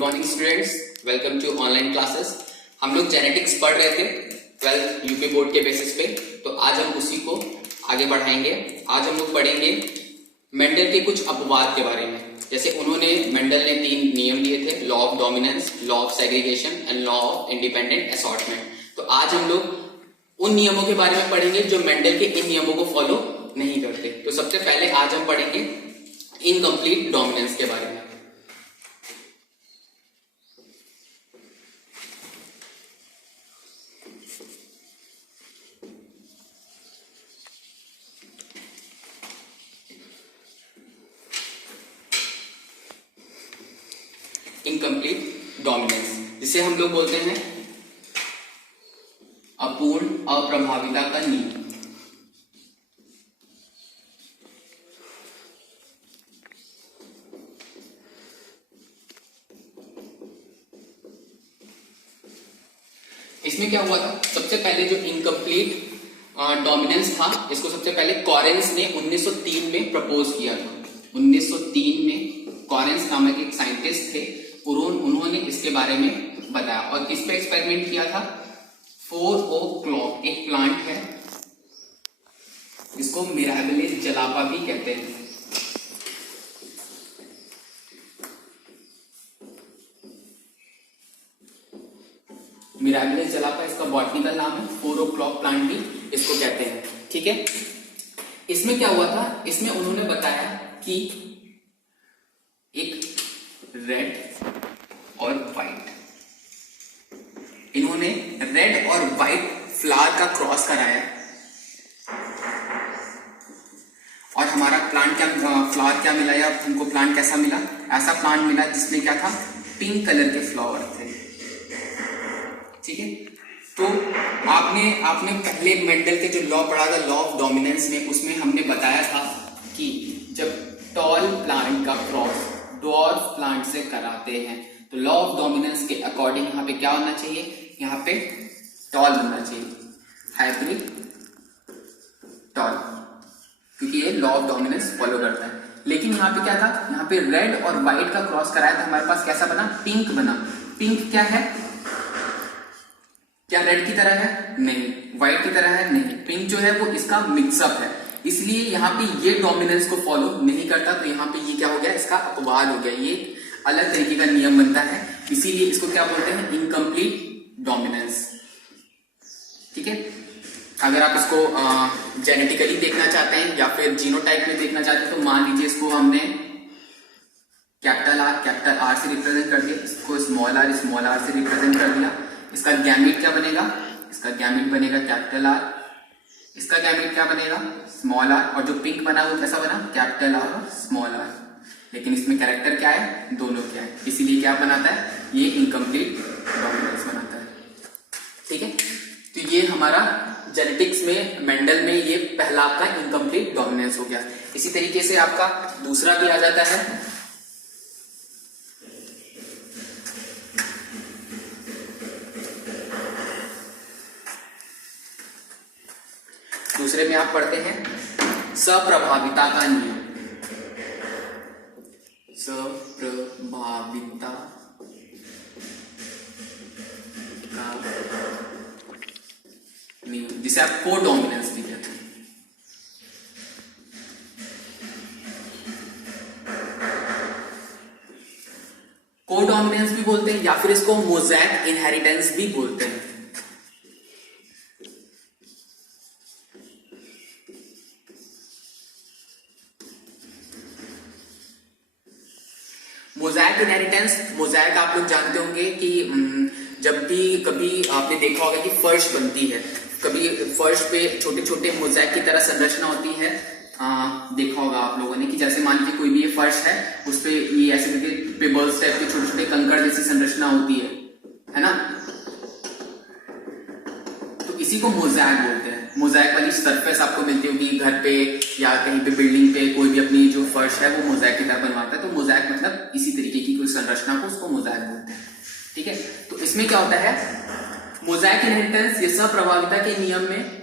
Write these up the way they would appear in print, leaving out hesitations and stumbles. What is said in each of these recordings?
Morning students, welcome to online classes. हम लोग genetics पढ़ रहे थे 12th यूपी बोर्ड के बेसिस पे, तो आज हम उसी को आगे बढ़ाएंगे। आज हम लोग पढ़ेंगे मेंडल के कुछ अपवाद के बारे में। जैसे मेंडल ने 3 नियम दिए थे, law of dominance, law of segregation and law of independent assortment. तो आज हम लोग उन नियमों के बारे में पढ़ेंगे जो मेंडल के इन नियमों को फॉलो नहीं करते। तो सबसे पहले आज हम पढ़ेंगे इनकम्प्लीट डोमिनेंस के बारे में। इनकम्प्लीट डोमिनेंस, जिसे हम लोग बोलते हैं अपूर्ण अप्रभाविता का नियम। इसमें क्या हुआ था, सबसे पहले जो इनकम्प्लीट डोमिनेंस था, इसको सबसे पहले कॉरेंस ने 1903 में प्रपोज किया था। 1903 में कॉरेंस नामक एक साइंटिस्ट थे, उन्होंने इसके बारे में बताया। और किस पे एक्सपेरिमेंट किया था? 4O क्लॉक एक प्लांट है, जिसको मिराबिलिस जलापा भी कहते हैं। मिराबिलिस जलापा इसका बॉटनिकल नाम है, 4O क्लॉक प्लांट भी इसको कहते हैं। ठीक है, इसमें क्या हुआ था, इसमें उन्होंने बताया कि एक रेड और व्हाइट, इन्होंने रेड और व्हाइट फ्लावर का क्रॉस कराया और हमारा प्लांट क्या, फ्लावर क्या मिला, या हमको प्लांट कैसा मिला? ऐसा प्लांट मिला जिसमें क्या था, पिंक कलर के फ्लावर थे। ठीक है, तो आपने पहले मेंडल के जो लॉ पढ़ा था, लॉ ऑफ डोमिनेंस में, उसमें हमने बताया था कि जब टॉल प्लांट का क्रॉस डॉर्फ प्लांट से कराते हैं तो लॉ ऑफ डोमिनेंस के अकॉर्डिंग यहाँ पे क्या होना चाहिए, यहाँ पे टॉल होना चाहिए, हाइब्रिड टॉल, क्योंकि ये लॉ ऑफ डोमिनेंस फॉलो करता है। लेकिन यहाँ पे क्या था, यहाँ पे रेड और व्हाइट का क्रॉस कराया था, हमारे पास कैसा बना, पिंक बना। पिंक क्या है, क्या रेड की तरह है? नहीं। व्हाइट की तरह है? नहीं। पिंक जो है वो इसका मिक्सअप है, इसलिए यहाँ पे ये डोमिनेंस को फॉलो नहीं करता। तो यहाँ पे ये क्या हो गया, इसका अपवाद हो गया, ये अलग तरीके का नियम बनता है, इसीलिए इसको क्या बोलते हैं, इनकम्प्लीट डोमिनेंस। ठीक है, अगर आप इसको जेनेटिकली देखना चाहते हैं या फिर जीनोटाइप में देखना चाहते हैं, तो मान लीजिए इसको हमने कैपिटल आर से रिप्रेजेंट कर दिया, इसको स्मॉल आर से रिप्रेजेंट कर दिया। इसका गैमेट क्या बनेगा, इसका गैमेट बनेगा कैपिटल आर, इसका गैमेट क्या बनेगा, स्मॉल आर, और जो पिंक बना वो कैसा बना, कैपिटल आर और स्मॉल आर। लेकिन इसमें कैरेक्टर क्या है, दोनों क्या है, इसीलिए क्या बनाता है, ये इनकम्प्लीट डोमिनेंस बनाता है। ठीक है, तो ये हमारा जेनेटिक्स में, मेंडल में, ये पहला आपका इनकम्प्लीट डोमिनेंस हो गया। इसी तरीके से आपका दूसरा भी आ जाता है। दूसरे में आप पढ़ते हैं सप्रभाविता का नियम। सप्रभाविता का नियम, जिसे आप कोडोमिनेंस भी कहते हैं। कोडोमिनेंस भी बोलते हैं, या फिर इसको मोज़ैक इनहेरिटेंस भी बोलते हैं। मोज़ैक इनहेरिटेंस, मोज़ैक आप लोग जानते होंगे कि जब भी कभी आपने देखा होगा कि फर्श बनती है, कभी फर्श पे छोटे छोटे मोज़ैक की तरह संरचना होती है। देखा होगा आप लोगों ने कि जैसे मान लीजिए कोई भी ये फर्श है, उस पे ये ऐसे करके पेबल्स टाइप के छोटे छोटे कंकड़ जैसी संरचना होती है ना, तो इसी को मोज़ैक बोलते हैं। मोज़ैक वाली सरफेस आपको मिलती होगी घर पे या कहीं पे बिल्डिंग पे, कोई भी अपनी जो फर्श है वो मोज़ैक की तरह बनवाता है। तो मोज़ैक मतलब इसी तरीके की कोई संरचना को, उसको मोज़ैक बोलते हैं। ठीक है, तो इसमें क्या होता है, मोज़ैक इनहेरिटेंस, ये सप्रभाविता के नियम में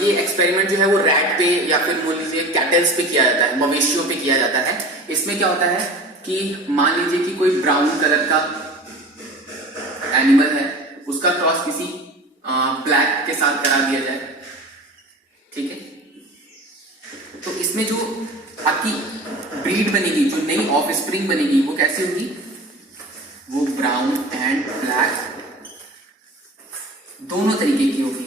ये एक्सपेरिमेंट जो है वो रैट पे या फिर बोल लीजिए कैटल्स पे किया जाता है, मवेशियों पे किया जाता है। इसमें क्या होता है कि मान लीजिए कि कोई ब्राउन कलर का एनिमल है, उसका क्रॉस किसी ब्लैक के साथ करा दिया जाए, ठीक है, तो इसमें जो आपकी ब्रीड बनेगी, जो नई ऑफ स्प्रिंग बनेगी, वो कैसी होगी? वो ब्राउन एंड ब्लैक दोनों तरीके की होगी।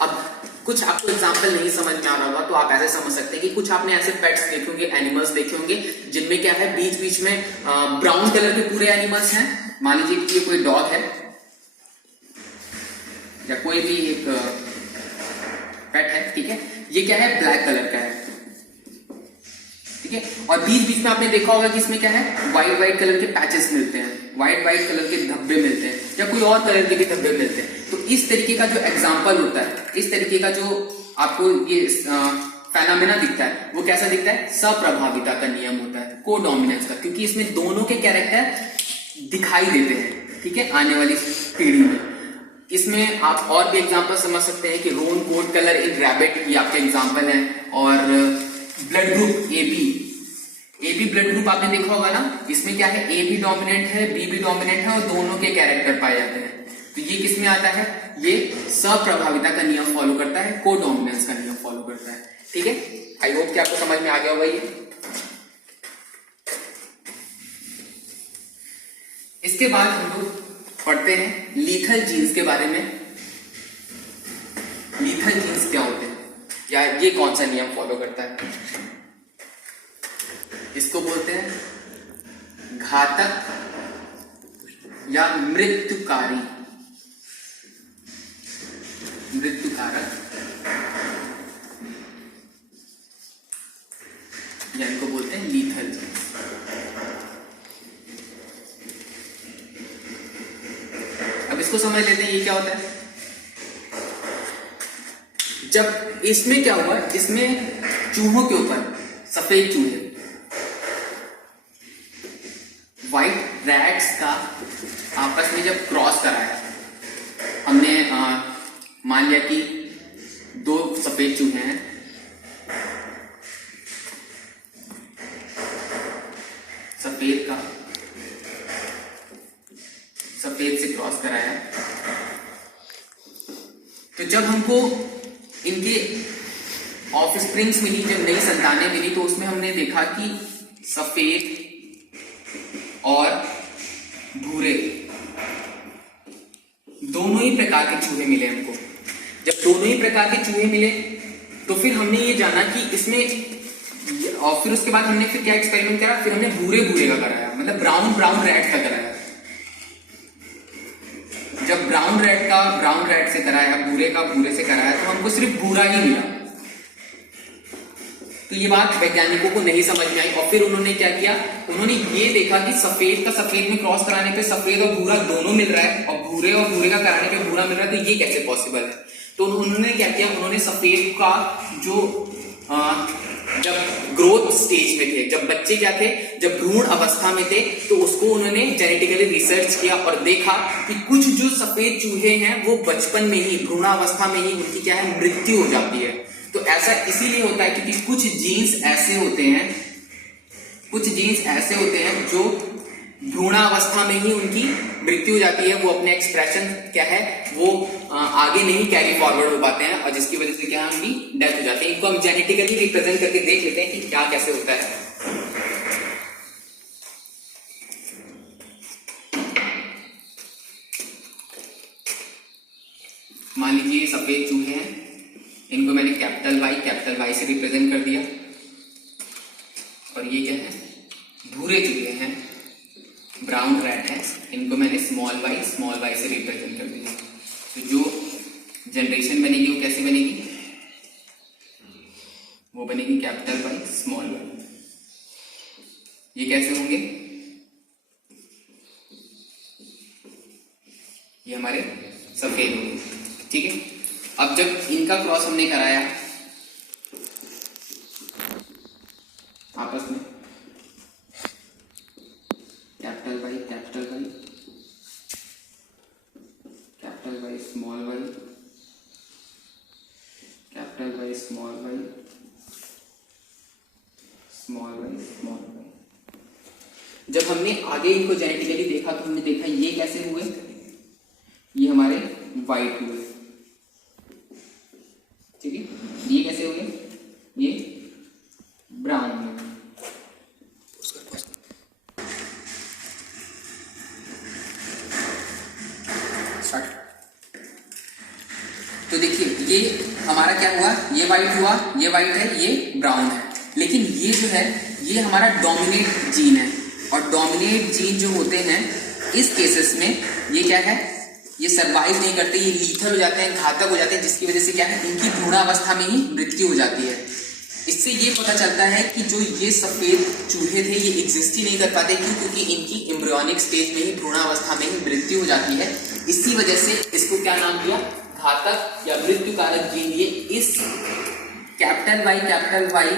अब कुछ आपको एग्जांपल नहीं समझ में आ रहा होगा तो आप ऐसे समझ सकते हैं कि कुछ आपने ऐसे पेट्स देखे होंगे, एनिमल्स देखे होंगे, जिनमें क्या है, बीच बीच में ब्राउन कलर के पूरे एनिमल्स हैं। मान लीजिए कि ये कोई डॉग है या कोई भी एक पेट है, ठीक है, ये क्या है, ब्लैक कलर का है, ठीक है, और बीच बीच में आपने देखा होगा कि इसमें क्या है, व्हाइट व्हाइट कलर के पैचेस मिलते हैं, व्हाइट व्हाइट कलर के धब्बे मिलते हैं, या कोई और कलर के भी धब्बे मिलते हैं। तो इस तरीके का जो एग्जाम्पल होता है, इस तरीके का जो आपको ये फेनोमेना दिखता है, वो कैसा दिखता है? सप्रभाविता का नियम होता है, कोडोमिनेंस का, क्योंकि इसमें दोनों के कैरेक्टर दिखाई देते हैं, ठीक है, आने वाली पीढ़ी में। इसमें आप और भी एग्जांपल समझ सकते हैं कि roan coat colour in rabbit, ये आपके एग्जांपल है, और blood group AB blood group आपने देखा होगा ना, इसमें क्या है, ए भी डोमिनेंट है, बी भी डोमिनेंट है, और दोनों के कैरेक्टर पाए जाते हैं। तो ये किसमें आता है? ये सप्रभाविता का नियम फॉलो करता है, कोडोमिनेंस का नियम फॉलो करता है, ठीक है। आई होप कि आपको समझ में आ गया होगा ये। इसके बाद हम लोग पढ़ते हैं लीथल जीन्स के बारे में। लीथल जीन्स क्या होते हैं, या ये कौन सा नियम फॉलो करता है? इसको बोलते हैं घातक या मृत्युकारी, मृत्युकारक, या इनको बोलते हैं लीथल जीन्स। अब इसको समझ लेते हैं ये क्या होता है। जब इसमें क्या हुआ, इसमें चूहों के ऊपर, सफेद चूहे, व्हाइट रैट्स का आपस में जब क्रॉस कराया, हमने मान लिया कि दो सफेद चूहे हैं, सफेद का सफेद से क्रॉस कराया, तो जब हमको इनके ऑफ स्प्रिंग्स मिली, जब नई संतानें मिली, तो उसमें हमने देखा कि सफेद और भूरे दोनों ही प्रकार के चूहे मिले हमको। जब दोनों ही प्रकार के चूहे मिले तो फिर हमने ये जाना कि इसमें, और फिर उसके बाद हमने फिर क्या एक्सपेरिमेंट करा, फिर हमने भूरे भूरे का कराया, मतलब ब्राउन ब्राउन रेड का कराया। जब ब्राउन रेड का ब्राउन रेड से कराया, भूरे का भूरे से कराया, तो हमको सिर्फ भूरा ही मिला। तो ये बात वैज्ञानिकों को नहीं समझ में आई, और फिर उन्होंने क्या किया, उन्होंने ये देखा कि सफेद का सफेद में क्रॉस कराने पे सफेद और भूरा दोनों मिल रहा है, और भूरे का कराने पे भूरा मिल रहा है, तो ये कैसे पॉसिबल है? तो उन्होंने क्या किया, उन्होंने सफेद का जो जब ग्रोथ स्टेज में थे, जब बच्चे क्या थे, जब भ्रूण अवस्था में थे, तो उसको उन्होंने जेनेटिकली रिसर्च किया और देखा कि कुछ जो सफेद चूहे हैं वो बचपन में ही, भ्रूणावस्था में ही उनकी क्या है, मृत्यु हो जाती है। तो ऐसा इसीलिए होता है क्योंकि कुछ जीन्स ऐसे होते हैं जो भ्रूणावस्था में ही उनकी मृत्यु हो जाती है, वो अपने एक्सप्रेशन क्या है, वो आगे नहीं कैरी फॉरवर्ड हो पाते हैं, और जिसकी वजह से क्या है, उनकी डेथ हो जाती है। इनको हम जेनेटिकली रिप्रेजेंट करके देख लेते हैं कि क्या कैसे होता है। मान लीजिए सफेद चूहे हैं, इनको मैंने कैपिटल वाई से रिप्रेजेंट कर दिया, और ये क्या है, भूरे चूहे हैं, ब्राउन रैट है, इनको मैंने स्मॉल वाई से रिप्रेजेंट कर दिया। तो जो जनरेशन बनेगी वो कैसे बनेगी, वो बनेगी कैपिटल वाई स्मॉल वाई। ये कैसे होंगे, ये हमारे सफेद होंगे, ठीक है। अब जब इनका क्रॉस हमने कराया आपस में, capital Y small Y, capital Y small Y, small Y, जब हमने आगे इनको जेनेटिकली देखा तो हमने देखा ये कैसे हुए, ये हमारे वाइट हुए, ठीक है। ये कैसे हुए, ये ब्राउन हुए। तो देखिए ये हमारा क्या हुआ, ये वाइट हुआ, ये वाइट है, ये ब्राउन है। लेकिन ये जो है ये हमारा डोमिनेट जीन है, और डोमिनेट जीन जो होते हैं इस केसेस में ये क्या है, ये सरवाइव नहीं करते, ये लीथल हो जाते हैं, घातक हो जाते हैं, जिसकी वजह से क्या है, इनकी भ्रूणावस्था में ही मृत्यु हो जाती है। इससे ये पता चलता है कि जो ये सफेद चूहे थे ये एग्जिस्ट ही नहीं कर पाते, क्यों, क्योंकि इनकी एम्ब्रियोनिक स्टेज में ही, भ्रूणावस्था में ही मृत्यु हो जाती है। इसी वजह से इसको क्या नाम दिया, घातक या मृत्यु कारक जीन। ये इस कैपिटल वाई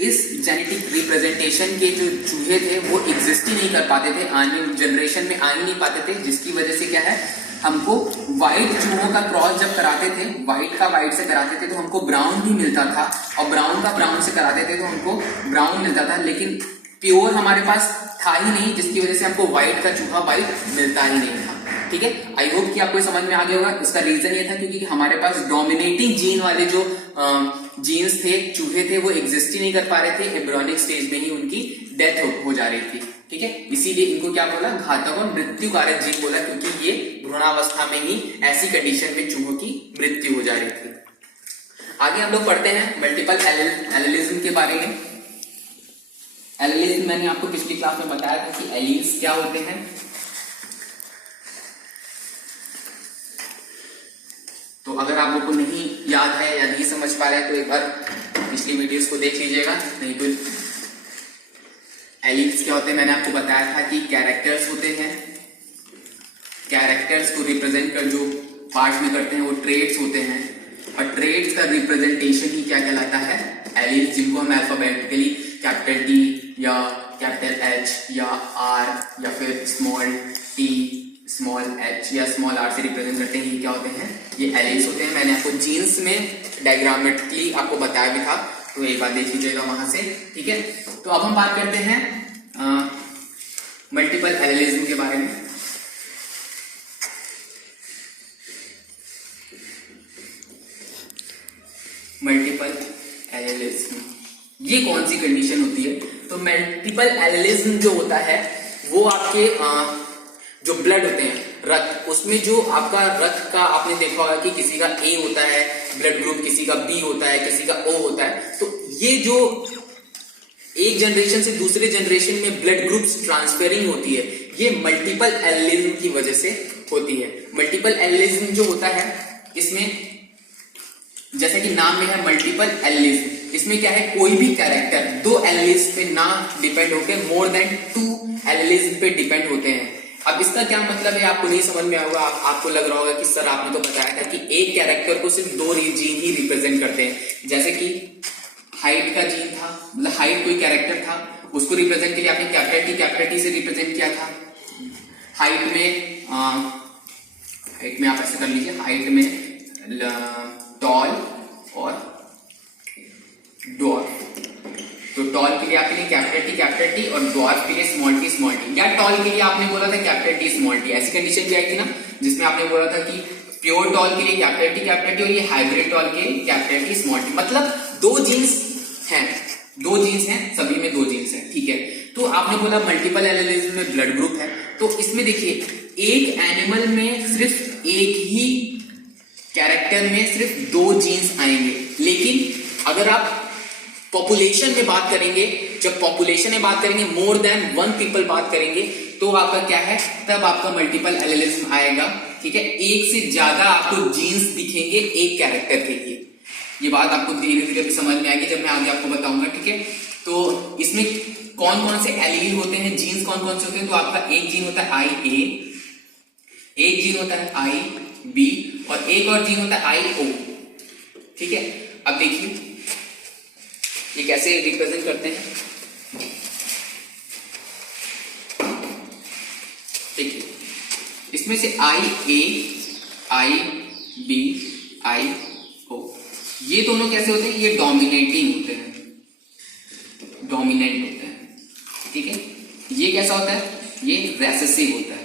इस जेनेटिक रिप्रेजेंटेशन के जो चूहे थे वो एग्जिस्ट ही नहीं कर पाते थे, आने जनरेशन में आ ही नहीं पाते थे, जिसकी वजह से क्या है, हमको व्हाइट चूहों का क्रॉस जब कराते थे, व्हाइट का व्हाइट से कराते थे तो हमको ब्राउन भी मिलता था, और ब्राउन का ब्राउन से कराते थे तो हमको ब्राउन मिलता था, लेकिन प्योर हमारे पास था ही नहीं, जिसकी वजह से हमको व्हाइट का चूहा व्हाइट मिलता ही नहीं था। ठीक है, आई होप कि आपको समझ में आ गया होगा। उसका रीजन ये था क्योंकि हमारे पास डोमिनेटिंग जीन वाले जो जीन्स थे, चूहे थे, वो एग्जिस्ट ही नहीं कर पा रहे थे, एम्ब्रियोनिक स्टेज में ही उनकी डेथ हो जा रही थी। ठीक है, इसीलिए इनको क्या बोला, घातक और मृत्यु कारक जीन बोला, क्योंकि ये भ्रूणावस्था में ही ऐसी कंडीशन में चूहों की मृत्यु हो जा रही थी। आगे हम लोग पढ़ते हैं मल्टीपल एलिलिज्म के बारे में। एलिलिज्म मैंने आपको पिछली क्लास में बताया था कि एलील्स क्या होते हैं। तो अगर आप लोग को नहीं याद है या नहीं समझ पा रहे हैं तो एक बार पिछली वीडियोस को देख लीजिएगा, नहीं तो। एलील्स क्या होते हैं, मैंने आपको बताया था कि कैरेक्टर्स होते हैं, कैरेक्टर्स को रिप्रेजेंट कर जो पार्ट में करते हैं वो ट्रेड्स होते हैं, और ट्रेड्स का रिप्रेजेंटेशन ही क्या कहलाता है, एलील्स, जिनको हम अल्फाबेटिकली कैपिटल टी या कैपिटल एच या आर या फिर स्मॉल टी, स्मॉल एच या स्मॉल आर से रिप्रेजेंट करते हैं। ये क्या होते हैं, ये एलील्स होते हैं। मैंने आपको जीन्स में डायग्रामेटिकली आपको बताया भी था, तो एक बार देख लीजिएगा वहां से। ठीक है, तो अब हम बात करते हैं मल्टीपल एलिलिज्म के बारे में। मल्टीपल एलिलिज्म ये कौन सी कंडीशन होती है, तो मल्टीपल एलिलिज्म जो होता है वो आपके जो ब्लड होते हैं, रक्त, उसमें जो आपका रक्त का आपने देखा होगा कि किसी का ए होता है ब्लड ग्रुप, किसी का बी होता है, किसी का ओ होता है। तो ये जो एक जनरेशन से दूसरे जनरेशन में ब्लड ग्रुप्स ट्रांसफरिंग होती है, ये मल्टीपल एलिलिज्म की वजह से होती है। मल्टीपल एलिलिज्म जो होता है, इसमें जैसे कि नाम में है मल्टीपल एलिलिज्म, इसमें क्या है, कोई भी कैरेक्टर दो एलिलिज्म पे ना डिपेंड होकर मोर देन 2 एलिलिज्म पे डिपेंड होते हैं। अब इसका क्या मतलब है आपको नहीं समझ में आएगा, आपको लग रहा होगा कि सर आपने तो बताया था कि एक कैरेक्टर को सिर्फ 2 जीन ही रिप्रेजेंट करते हैं। जैसे कि हाइट का जीन था, मतलब हाइट कोई कैरेक्टर था, उसको रिप्रेजेंट के लिए आपने कैपिटल टी से रिप्रेजेंट किया था। हाइट में आप ऐसे कर लीजिए, हाइट में टॉल और डॉर्फ। तो टॉल के लिए आपके लिए कैपिटल टी और डॉर्फ के लिए स्मॉल टी, या टॉल के लिए आपने बोला था कैपिटल टी स्मॉल टी, ऐसी कंडीशन भी आई थी ना, जिसमें आपने बोला था कि प्योर टॉल के लिए कैपिटल टी और ये हाइब्रिड टॉल के लिए कैपिटल टी स्मॉल टी, मतलब 2 जीन्स हैं, सभी में 2 जीन्स हैं। ठीक है, तो आपने बोला मल्टीपल एलिलिज्म में ब्लड ग्रुप है, तो इसमें देखिए एक एनिमल में सिर्फ एक ही कैरेक्टर में सिर्फ 2 जीन्स आएंगे, लेकिन अगर आप पॉपुलेशन में बात करेंगे, जब पॉपुलेशन में बात करेंगे, मोर देन 1 पीपल बात करेंगे, तो आपका क्या है, तब आपका मल्टीपल एलिलिज्म आएगा। ठीक है, एक से ज्यादा आपको जीन्स दिखेंगे एक कैरेक्टर के लिए। ये बात आपको धीरे धीरे समझ में आएगी जब मैं आगे आपको बताऊंगा। ठीक है, तो इसमें कौन कौन से एलील होते हैं, जीन्स कौन कौन से होते हैं, तो आपका एक जीन होता है IA, एक जीन होता है IB और एक और जीन होता है IO। ठीक है, अब देखिए ये कैसे रिप्रेजेंट करते हैं। देखिए इसमें से IA, IB, IO ये दोनों कैसे होते हैं, ये डोमिनेटिंग होते हैं, डोमिनेंट होते हैं। ठीक है, ये कैसा होता है, ये रेसेसिव होता है।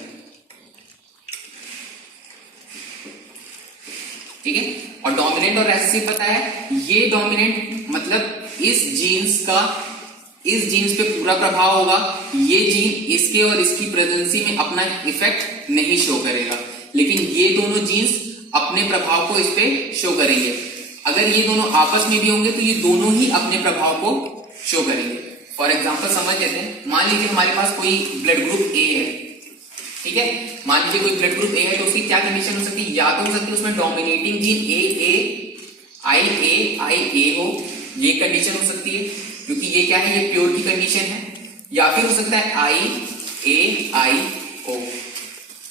ठीक है, और डोमिनेंट और रेसेसिव पता है, ये डोमिनेंट मतलब इस जीन्स पे पूरा प्रभाव होगा, ये जीन इसके और इसकी प्रेजेंसी में अपना इफेक्ट नहीं शो करेगा, लेकिन ये दोनों जीन्स अपने प्रभाव को इस पे शो करेंगे। अगर ये दोनों आपस में भी होंगे तो ये दोनों ही अपने प्रभाव को शो करेंगे। फॉर एग्जांपल समझ लेते हैं, मान लीजिए हमारे पास कोई ब्लड ग्रुप ए है, ठीक है, मान लीजिए कोई ब्लड ग्रुप ए है, तो उसकी क्या कंडीशन हो सकती है, या तो हो सकती है उसमें डोमिनेटिंग जीन आई ए हो, ये कंडीशन हो सकती है, क्योंकि ये क्या है, ये प्योर की कंडीशन है, या फिर हो सकता है आई ओ।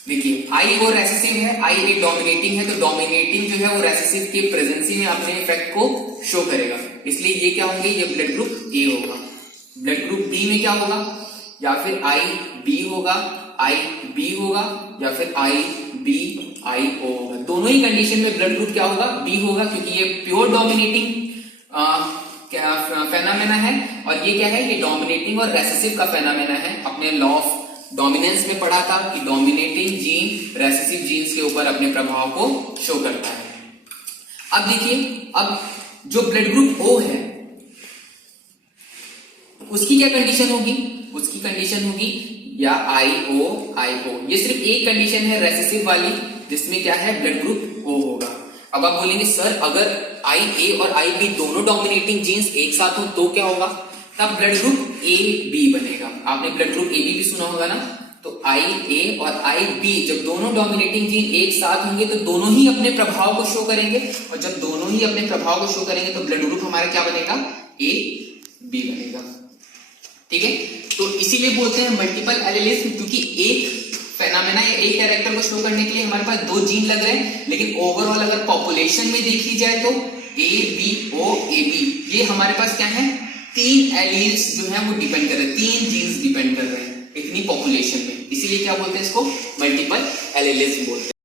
देखिए आई ओ रेसेसिव है, आई ए डोमिनेटिंग है, तो डोमिनेटिंग जो है वो रेसेसिव के प्रेजेंसी में अपने इफेक्ट को शो करेगा, इसलिए ये क्या होंगे, ये ब्लड ग्रुप ए होगा। ब्लड ग्रुप बी में क्या होगा, या फिर आई बी होगा, आई बी होगा, या फिर आई बी आई ओ होगा। दोनों ही कंडीशन में ब्लड ग्रुप क्या होगा, बी होगा, क्योंकि ये प्योर डोमिनेटिंग फेनामेना है, और ये क्या है, ये डोमिनेटिंग और रेसेसिव का फेनामेना है। अपने लॉ ऑफ डोमिनेंस में पढ़ा था कि डोमिनेटिंग जीन रेसेसिव जीन्स के ऊपर अपने प्रभाव को शो करता है। अब देखिए, अब जो ब्लड ग्रुप ओ है उसकी क्या कंडीशन होगी, उसकी कंडीशन होगी या आई ओ। ये सिर्फ एक कंडीशन है रेसेसिव वाली, जिसमें क्या है, ब्लड ग्रुप ओ होगा। अब आप बोलेंगे सर अगर आई ए और आई बी दोनों डोमिनेटिंग जीन्स एक साथ हो तो क्या होगा, तब ब्लड ग्रुप ए बी बनेगा। आपने ब्लड ग्रुप ए बी भी सुना होगा ना, तो आई ए और आई बी जब दोनों डोमिनेटिंग जीन एक साथ होंगे तो दोनों ही अपने प्रभाव को शो करेंगे, और जब दोनों ही अपने प्रभाव को शो करेंगे तो ब्लड ग्रुप हमारा क्या बनेगा, ए बी बनेगा। ठीक है, तो इसीलिए बोलते हैं मल्टीपल एलिलिज्म, क्योंकि एक फेनोमेना या एक कैरेक्टर को शो करने के लिए हमारे पास दो जीन लग रहे हैं, लेकिन ओवरऑल अगर पॉपुलेशन में देखी जाए तो A B O A B, ये हमारे पास क्या है, 3 एलील्स जो है वो डिपेंड कर रहे हैं, 3 जीन्स डिपेंड कर रहे हैं इतनी पॉपुलेशन में, इसीलिए क्या बोलते हैं इसको, मल्टीपल एलिलिज्म बोलते हैं।